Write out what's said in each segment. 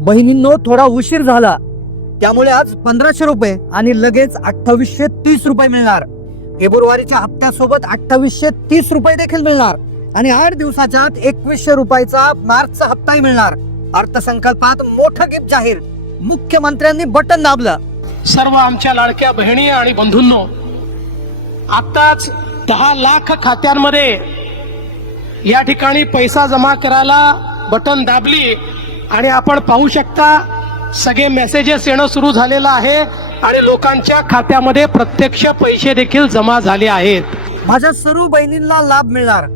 बहिणींनो थोडा उशीर झाला. त्यामुळे आज पंधराशे रुपये आणि लगेच अठ्ठावीसशे तीस रुपये मिळणार. फेब्रुवारीच्या हप्त्यासोबत अठ्ठावीसशे तीस रुपये देखील मिळणार. आणि आठ दिवसाच्या आत एकवीसशे रुपयाचा मार्चचा हप्ताही मिळणार. अर्थसंकल्पात मोठं गिफ्ट जाहीर. मुख्यमंत्र्यांनी बटन दाबलं. सर्व आमच्या लाडक्या बहिणी आणि बंधूंनो आत्ताच दहा लाख खात्यांमध्ये या ठिकाणी पैसा जमा करायला बटन दाबली. आणि आपण पाहू शकता सगळे मेसेजेस येणं सुरू झालेलं आहे आणि लोकांच्या खात्यामध्ये प्रत्यक्ष पैसे देखील जमा झाले आहेत. माझ्या सर्व बहिणींना लाभ मिळणार.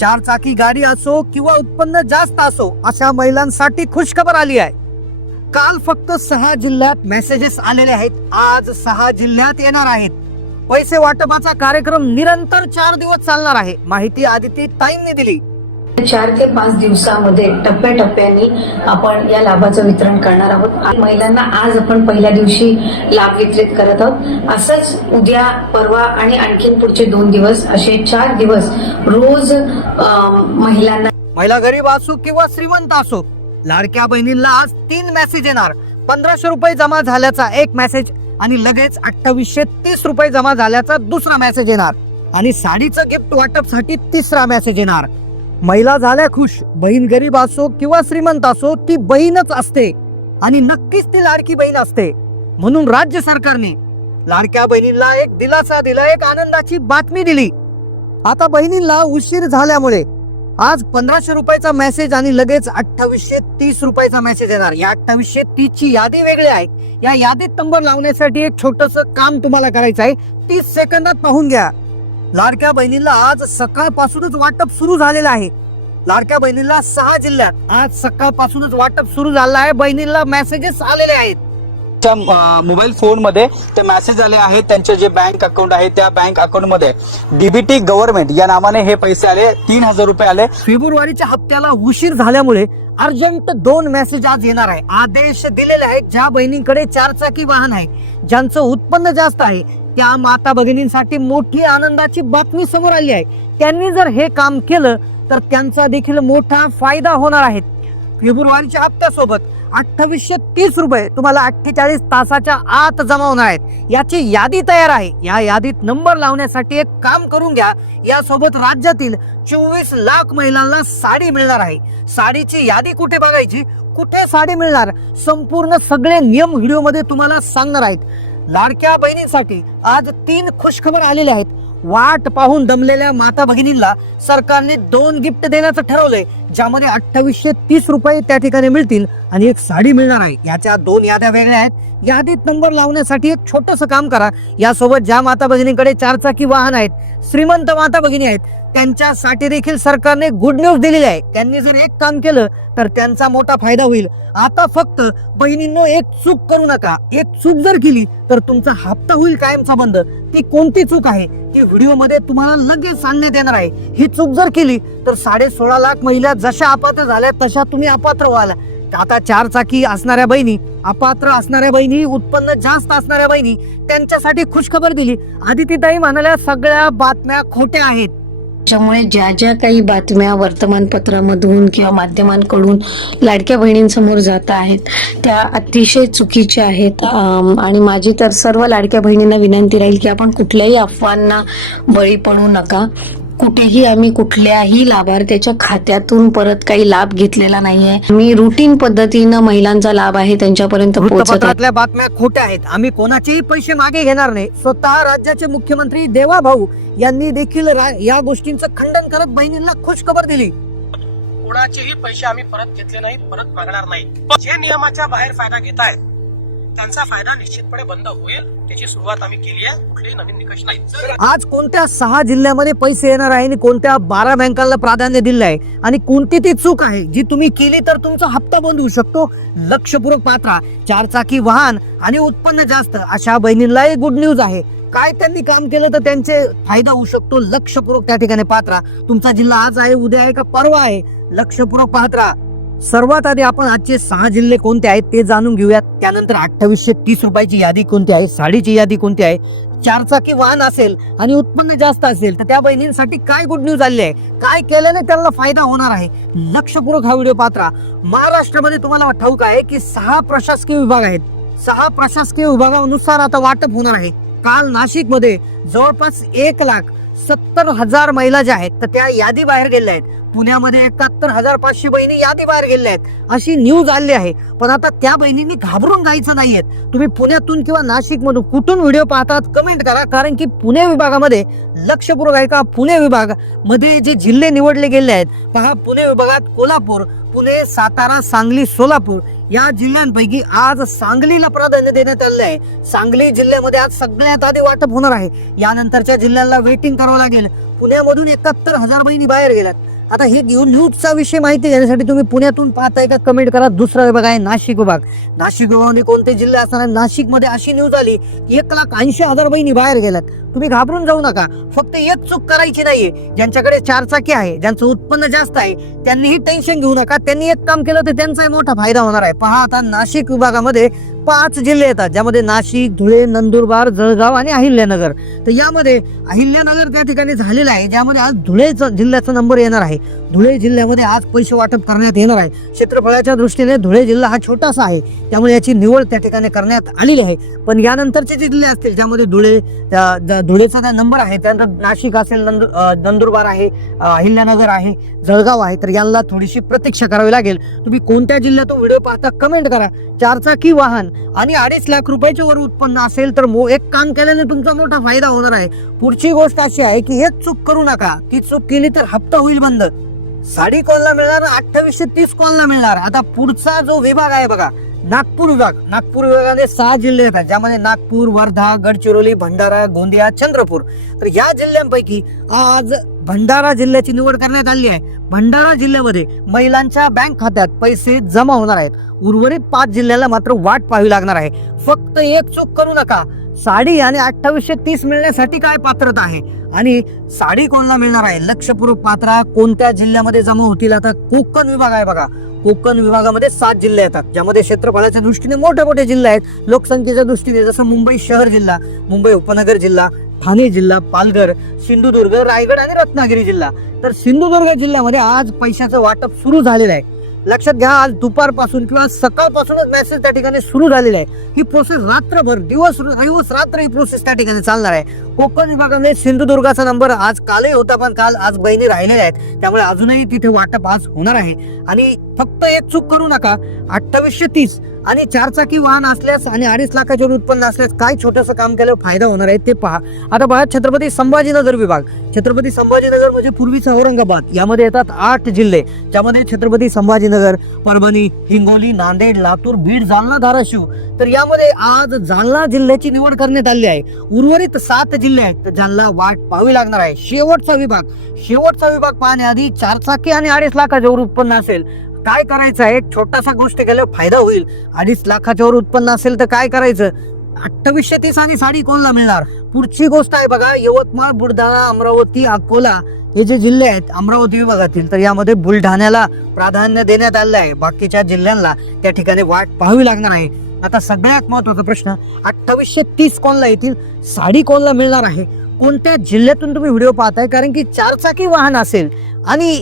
चार चाकी गाडी असो किंवा उत्पन्न जास्त असो अशा महिलांसाठी खुशखबर आली आहे. काल फक्त सहा जिल्ह्यात मेसेजेस आलेले आहेत. आज सहा जिल्ह्यात येणार आहेत. पैसे वाटपाचा कार्यक्रम निरंतर चार दिवस चालणार आहे. माहिती आदिती ताईंनी दिली. चार ते पाच दिवसामध्ये टप्प्याटप्प्याने आपण या लाभाचं वितरण करणार आहोत. महिलांना आज आपण पहिल्या दिवशी लाभ वितरित करत आहोत. असंच उद्या परवा आणि आणखीन पुढचे दोन दिवस असे चार दिवस रोज महिलांना महिला गरीब असो किंवा श्रीमंत असो लाडक्या बहिणींना आज तीन मेसेज येणार. पंधराशे रुपये जमा झाल्याचा एक मेसेज आणि लगेच अठ्ठावीसशे तीस रुपये जमा झाल्याचा दुसरा मेसेज येणार. आणि साडीचं गिफ्ट वाटपसाठी तिसरा मेसेज येणार. महिला झाल्या खुश. बहीण गरीब असो किंवा श्रीमंत असो ती बहीणच असते. आणि नक्कीच ती लाडकी बहीण असते. म्हणून राज्य सरकारने लाडक्या बहिणींना एक दिलासा दिला एक आनंदाची बातमी दिली. आता बहिणींना उशीर झाल्यामुळे आज पंधराशे रुपयाचा मेसेज आणि लगेच अठ्ठावीसशे तीस रुपयाचा मेसेज येणार. या अठ्ठावीसशे तीस ची यादी वेगळी आहे. या यादीत नंबर लावण्यासाठी एक छोटस काम तुम्हाला करायचं आहे. तीस सेकंदात पाहून घ्या. लाडक्या बहिणीला आज सकाळपासूनच वाटप सुरू झालेलं आहे. लाडक्या बहिणीला सहा जिल्ह्यात आज सकाळपासूनच वाटप सुरू झालं आहे. बहिणीला मेसेजेस आलेले आहेत. मोबाईल फोनमध्ये ते मेसेज आले आहेत. त्यांचे जे बँक अकाउंट आहे त्या बँक अकाउंटमध्ये डीबीटी गव्हर्नमेंट या नावाने हे पैसे आले. तीन हजार रुपये आले. फेब्रुवारीच्या हप्त्याला उशीर झाल्यामुळे अर्जंट दोन मेसेज आज येणार आहे. आदेश दिलेले आहेत. ज्या बहिणींकडे चारचाकी वाहन आहे ज्यांचं उत्पन्न जास्त आहे त्या माता भगिनींसाठी मोठी आनंदाची बातमी समोर आली आहे. त्यांनी जर हे काम केलं तर त्यांचा देखील मोठा फायदा होणार आहे. फेब्रुवारीच्या हप्त्यासोबत अठ्ठावीसशे तीस रुपये तुम्हाला अठ्ठेचाळीस तासाच्या आत जमा होणार आहेत. याची यादी तयार आहे. या यादीत नंबर लावण्यासाठी एक काम करून घ्या. यासोबत राज्यातील चोवीस लाख महिलांना साडी मिळणार आहे. साडीची यादी कुठे बघायची? कुठे साडी मिळणार? संपूर्ण सगळे नियम व्हिडिओ तुम्हाला सांगणार आहेत. लाडक्या बहिणींसाठी आज तीन खुशखबर आलेले आहेत. वाट पाहून दमलेल्या माता भगिनींना सरकारने दोन गिफ्ट देण्याचं ठरवलंय ज्यामध्ये अठ्ठावीसशे तीस रुपये त्या ठिकाणी मिळतील आणि एक साडी मिळणार आहे. याच्या दोन याद्या वेगळ्या आहेत. यादीत नंबर लावण्यासाठी एक छोटस काम करा. यासोबत ज्या माता भगिनींकडे चारचाकी वाहन आहेत श्रीमंत माता भगिनी आहेत त्यांच्यासाठी देखील सरकारने गुड न्यूज दिलेली आहे. त्यांनी जर एक काम केलं तर त्यांचा मोठा फायदा होईल. आता फक्त बहिणींनो एक चूक करू नका. एक चूक जर केली तर तुमचा हप्ता होईल कायमचा बंद. ती कोणती चूक आहे? ती व्हिडिओमध्ये तुम्हाला लगेच सांगण्यात येणार आहे. ही चूक जर केली तर साडे सोळा लाख महिला जशा अपात्र झाल्या तशा तुम्ही अपात्र व्हाल. आता चार चाकी असणाऱ्या बहिणी अपात्र असणाऱ्या बहिणी उत्पन्न जास्त असणाऱ्या बहिणी त्यांच्यासाठी खुशखबर दिली. आदितीताई म्हणाल्या सगळ्या बातम्या खोट्या आहेत. त्याच्यामुळे ज्या ज्या काही बातम्या वर्तमानपत्रामधून किंवा माध्यमांकडून लाडक्या बहिणींसमोर जात आहेत त्या अतिशय चुकीच्या आहेत. आणि माझी तर सर्व लाडक्या बहिणींना विनंती राहील की आपण कुठल्याही अफवांना बळी पडू नका. कुठेही आम्ही कुठल्याही लाभार्थ्याच्या खात्यातून परत काही लाभ घेतलेला नाहीये. मी रुटीन पद्धतीनं महिलांचा लाभ आहे त्यांच्यापर्यंत वृत्तपत्रातल्या बातम्या खोट्या आहेत. आम्ही कोणाचेही पैसे मागे घेणार नाही. स्वतः राज्याचे मुख्यमंत्री देवा भाऊ यांनी देखील रा- या गोष्टींचं खंडन करत बहिणींना खुशखबर दिली. कोणाचेही पैसे आम्ही परत घेतले नाहीत परत मागणार नाही जे नियमाच्या बाहेर फायदा घेत आहेत त्यांचा फायदा निश्चितपणे बंद होईल. त्याची सुरुवात आम्ही केली आहे. कुठलेही नवीन निकष नाही आज कोणत्या सहा जिल्ह्यामध्ये पैसे येणार आहे आणि कोणत्या बारा बँकांना प्राधान्य दिलं आहे आणि कोणती ती चूक आहे? जी तुम्ही केली तर तुमचा हप्ता बंद होऊ शकतो. लक्षपूर्वक पात्रा चारचाकी वाहन आणि उत्पन्न जास्त अशा बहिणींनाही गुड न्यूज आहे. काय त्यांनी काम केलं तर त्यांचे फायदा होऊ शकतो? लक्षपूर्वक त्या ठिकाणी पात्रा. तुमचा जिल्हा आज आहे उद्या आहे का परवा आहे? लक्षपूर्वक पात्रा. सर्वात आधी आपण आजचे सहा जिल्हे कोणते आहेत ते जाणून घेऊयात. त्यानंतर अठ्ठावीसशे तीस रुपयाची यादी कोणती आहे साडीची यादी कोणती आहे चारचाकी वाहन असेल आणि उत्पन्न जास्त असेल तर त्या बहिणींसाठी काय गुड न्यूज आली आहे? काय केल्याने त्यांना फायदा होणार आहे? लक्षपूर्वक हा व्हिडिओ पात्रा महाराष्ट्रामध्ये तुम्हाला ठाऊक आहे की सहा प्रशासकीय विभाग आहेत. सहा प्रशासकीय विभागानुसार आता वाटप होणार आहे. काल नाशिकमध्ये जवळपास एक लाख सत्तर हजार महिला ज्या आहेत तर त्या यादी बाहेर गेल्या आहेत. पुण्यामध्ये एकाहत्तर हजार पाचशे बहिणी यादी बाहेर गेल्या आहेत. अशी न्यूज आली आहे. पण आता त्या बहिणींनी घाबरून जायचं नाहीयेत तुम्ही पुण्यातून किंवा नाशिक मधून कुठून व्हिडिओ पाहतात कमेंट करा. कारण की पुणे विभागामध्ये लक्षपूर्वक आहे का पुणे विभागमध्ये जे जिल्हे निवडले गेले आहेत पहा पुणे विभागात कोल्हापूर पुणे सातारा सांगली सोलापूर या जिल्ह्यांपैकी आज सांगलीला प्राधान्य देण्यात आलेलं आहे. सांगली जिल्ह्यामध्ये आज सगळ्यात आधी वाटप होणार आहे. यानंतरच्या जिल्ह्यांना वेटिंग करावं लागेल. पुण्यामधून एकाहत्तर हजार बहिणी बाहेर गेल्यात. आता हे न्यूजचा विषय माहिती घेण्यासाठी तुम्ही पुण्यातून पाहताय का? कमेंट करा. दुसरा विभाग आहे नाशिक विभाग. नाशिक विभागाने कोणते जिल्हे असणार नाशिकमध्ये अशी न्यूज आली की एक लाख ऐंशी हजार बहिणी बाहेर गेल्यात. तुम्ही घाबरून जाऊ नका. फक्त एक चूक करायची नाहीये. ज्यांच्याकडे चारचाकी आहे ज्यांचं उत्पन्न जास्त आहे त्यांनीही टेन्शन घेऊ नका. त्यांनी एक काम केलं तर त्यांचाही मोठा फायदा होणार आहे. पहा आता नाशिक विभागामध्ये पाच जिल्हे येतात ज्यामध्ये नाशिक धुळे नंदुरबार जळगाव आणि अहिल्यानगर. तर यामध्ये अहिल्यानगर त्या ठिकाणी झालेलं आहे ज्यामध्ये आज धुळे जिल्ह्याचा नंबर येणार आहे. धुळे जिल्ह्यामध्ये आज पैसे वाटप करण्यात येणार आहे. क्षेत्रफळाच्या दृष्टीने धुळे जिल्हा हा छोटासा आहे. त्यामुळे याची निवड त्या ठिकाणी करण्यात आलेली आहे. पण यानंतरचे जे जिल्हे असतील ज्यामध्ये धुळे धुळेचा त्या नंबर आहे त्यानंतर नाशिक असेल नंदु नंदुरबार आहे अहिल्यानगर आहे जळगाव आहे तर यांना थोडीशी प्रतीक्षा करावी लागेल. तुम्ही कोणत्या जिल्ह्यातून व्हिडिओ पाहता कमेंट करा. चारचाकी वाहन आणि अडीच लाख रुपयाच्या वर उत्पन्न असेल तर मो एक काम केल्याने तुमचा मोठा फायदा होणार आहे. पुढची गोष्ट अशी आहे की हेच चूक करू नका. ती चूक केली तर हप्ता होईल बंद. साडी कॉलला मिळणार? अठ्ठावीसशे तीस कॉलला मिळणार? आता पुढचा जो विभाग आहे बघा नागपूर विभाग. नागपूर विभागामध्ये सहा जिल्हे येतात ज्यामध्ये नागपूर वर्धा गडचिरोली भंडारा गोंदिया चंद्रपूर. तर या जिल्ह्यांपैकी आज भंडारा जिल्ह्याची निवड करण्यात आली आहे. भंडारा जिल्ह्यामध्ये महिलांच्या बँक खात्यात पैसे जमा होणार आहेत. उर्वरित पाच जिल्ह्याला मात्र वाट पाहावी लागणार आहे. फक्त एक चूक करू नका. साडी आणि अठ्ठावीसशे तीस मिळण्यासाठी काय पात्रता आहे? आणि साडी कोणाला मिळणार आहे? लक्षपूर्वक पात्रा कोणत्या जिल्ह्यामध्ये जमा होतील? आता कोकण विभाग आहे बघा. कोकण विभागामध्ये सात जिल्हे येतात ज्यामध्ये क्षेत्रफळाच्या दृष्टीने मोठे मोठे जिल्हे आहेत. लोकसंख्येच्या दृष्टीने जसं मुंबई शहर जिल्हा मुंबई उपनगर जिल्हा ठाणे जिल्हा पालघर सिंधुदुर्ग रायगड आणि रत्नागिरी जिल्हा. तर सिंधुदुर्ग जिल्ह्यामध्ये आज पैशाचं वाटप सुरू झालेलं आहे. लक्षात घ्या आज दुपारपासून किंवा सकाळपासूनच मॅसेज त्या ठिकाणी सुरू झालेला आहे. ही प्रोसेस रात्रभर दिवस दिवस रात्र ही प्रोसेस त्या ठिकाणी चालणार आहे. कोकण विभागामध्ये सिंधुदुर्गाचा नंबर आज कालही होता पण काल आज बहिणी राहिलेल्या आहेत. त्यामुळे अजूनही तिथे वाटप आज होणार आहे. आणि फक्त एक चूक करू नका अठ्ठावीसशे तीस आणि चारचाकी वाहन असल्यास आणि अडीच लाखाच्या उत्पन्न असल्यास काय छोटंसं काम केल्यावर फायदा होणार आहे ते पहा. आता पहा छत्रपती संभाजीनगर विभाग. छत्रपती संभाजीनगर म्हणजे पूर्वीचा औरंगाबाद. यामध्ये येतात आठ जिल्हे. ज्यामध्ये छत्रपती संभाजीनगर परभणी हिंगोली नांदेड लातूर बीड जालना धाराशिव. तर यामध्ये आज जालना जिल्ह्याची निवड करण्यात आली आहे. उर्वरित सात जिल्हे आहेत. तर ज्यांना वाट पाहावी लागणार आहे. शेवटचा विभाग. शेवटचा विभाग पाहण्याआधी चारचाकी आणि अडीच लाखाच्या उत्पन्न असेल. काय करायचं आहे? एक छोटासा गोष्ट केल्यावर फायदा होईल. अडीच लाखाच्या वर उत्पन्न असेल तर काय करायचं? अठ्ठावीसशे तीस आणि साडी कोणला मिळणार? पुढची गोष्ट आहे बघा यवतमाळ बुलढाणा अमरावती अकोला हे जे जिल्हे आहेत अमरावती विभागातील तर यामध्ये बुलढाण्याला प्राधान्य देण्यात आलेलं आहे. बाकीच्या जिल्ह्यांना त्या ठिकाणी वाट पाहावी लागणार आहे. आता सगळ्यात महत्त्वाचा प्रश्न अठ्ठावीसशे तीस कोणला येतील? साडी कोणला मिळणार आहे? कोणत्या जिल्ह्यातून तुम्ही व्हिडिओ पाहताय? कारण की चारचाकी वाहन असेल आणि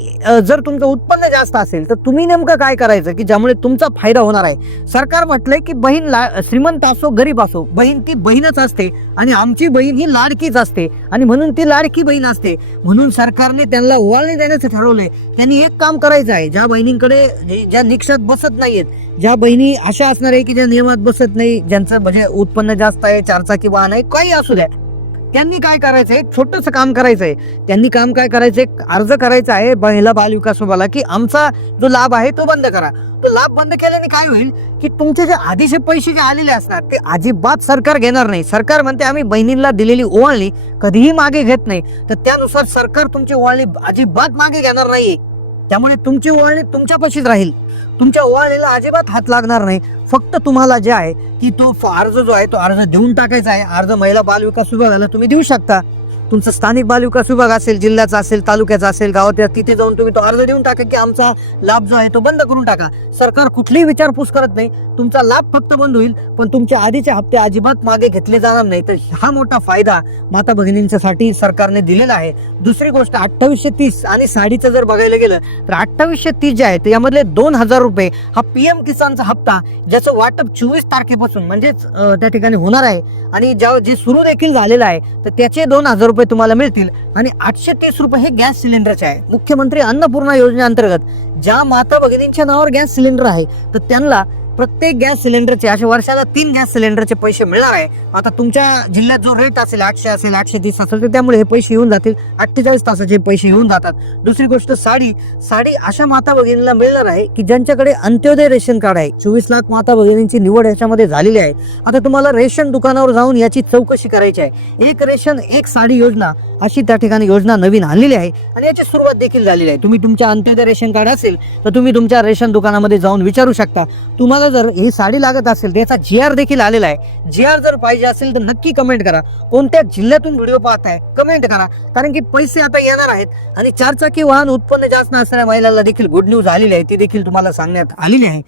जर तुमचं उत्पन्न जास्त असेल तर तुम्ही नेमकं काय करायचं की ज्यामुळे तुमचा फायदा होणार आहे? सरकार म्हटलंय की बहीण ला श्रीमंत असो गरीब असो बहीण ती बहीणच असते आणि आमची बहीण ही लाडकीच असते आणि म्हणून ती लाडकी बहीण असते. म्हणून सरकारने त्यांना ओवाळणी देण्याचं ठरवलंय. त्यांनी एक काम करायचं आहे. ज्या बहिणींकडे ज्या निकषात बसत नाहीयेत ज्या बहिणी अशा असणार आहे की ज्या नियमात बसत नाही ज्यांचं म्हणजे उत्पन्न जास्त आहे चारचाकी वाहन आहे काही असू द्या. त्यांनी काय करायचंय? छोटस काम करायचंय. त्यांनी काम काय करायचंय? अर्ज करायचा आहे महिला बाल विकास विभागाला की आमचा जो लाभ आहे तो बंद करा. तो लाभ बंद केल्याने काय होईल? की तुमचे जे आधीचे पैसे जे आलेले असतात ते अजिबात सरकार घेणार नाही. सरकार म्हणते आम्ही बहिणींना दिलेली ओवाळणी कधीही मागे घेत नाही. तर त्यानुसार सरकार तुमची ओवाळणी अजिबात मागे घेणार नाही त्यामुळे तुमची ओवाळणी तुमच्यापाशीच राहील. तुमच्या ओवाळणीला अजिबात हात लागणार नाही. फक्त तुम्हाला जे आहे की तो फ- अर्ज जो आहे तो अर्ज देऊन टाकायचा आहे. अर्ज महिला बाल विकास विभागाला तुम्ही देऊ शकता. तुमचं स्थानिक बालविकास विभाग असेल जिल्ह्याचा असेल तालुक्याचा असेल गावात तिथे जाऊन तुम्ही तो अर्ज देऊन टाका की आमचा लाभ जो आहे तो बंद करून टाका. सरकार कुठलीही विचारपूस करत नाही. तुमचा लाभ फक्त बंद होईल पण तुमचे आधीचे हप्ते अजिबात मागे घेतले जाणार नाही. तर हा मोठा फायदा माता भगिनींच्यासाठी सरकारने दिलेला आहे. दुसरी गोष्ट अठ्ठावीसशे तीस आणि साडीचं जर बघायला गेलं तर अठ्ठावीसशे तीस जे आहे यामधले दोन हजार रुपये हा पी एम किसानचा हप्ता ज्याचं वाटप चोवीस तारखेपासून म्हणजेच त्या ठिकाणी होणार आहे. आणि ज्या जे सुरू देखील झालेलं आहे तर त्याचे दोन हजार रुपये तुम्हाला मिळतील. आणि आठशे तीस रुपये हे गॅस सिलेंडरचे आहे. मुख्यमंत्री अन्नपूर्णा योजनेअंतर्गत ज्या माता भगिनींच्या नावावर गॅस सिलेंडर आहे तर त्यांना प्रत्येक गॅस सिलेंडरचे असे वर्षाला तीन गॅस सिलेंडरचे पैसे मिळणार आहे. आता तुमच्या जिल्ह्यात जो रेट असेल आठशे असेल आठशे तीस असेल तर त्यामुळे हे पैसे येऊन जातील. अठ्ठेचाळीस तासाचे पैसे येऊन जातात. दुसरी गोष्ट साडी. साडी अशा माता भगिनीला मिळणार आहे की ज्यांच्याकडे अंत्योदय रेशन कार्ड आहे. चोवीस लाख माता भगिनींची निवड याच्यामध्ये झालेली आहे. आता तुम्हाला रेशन दुकानावर जाऊन याची चौकशी करायची आहे. एक रेशन एक साडी योजना अशी त्या ठिकाणी योजना नवीन आणलेली आहे आणि याची सुरुवात देखील झालेली आहे. तुम्ही तुमच्या अंत्योदय रेशन कार्ड असेल तर तुम्ही तुमच्या रेशन दुकानामध्ये जाऊन विचारू शकता. तुम्हाला जर ही साडी लागत असेल त्याचा जी आर देखील आलेला आहे. जी आर जर पाहिजे असेल तर नक्की कमेंट करा. कोणत्या जिल्ह्यातून व्हिडिओ पाहताय कमेंट करा. कारण की पैसे आता येणार आहेत. आणि चारचाकी वाहन उत्पन्न जास्त असणाऱ्या महिलांना देखील गुड न्यूज आलेली आहे. ती देखील तुम्हाला सांगण्यात आलेली आहे.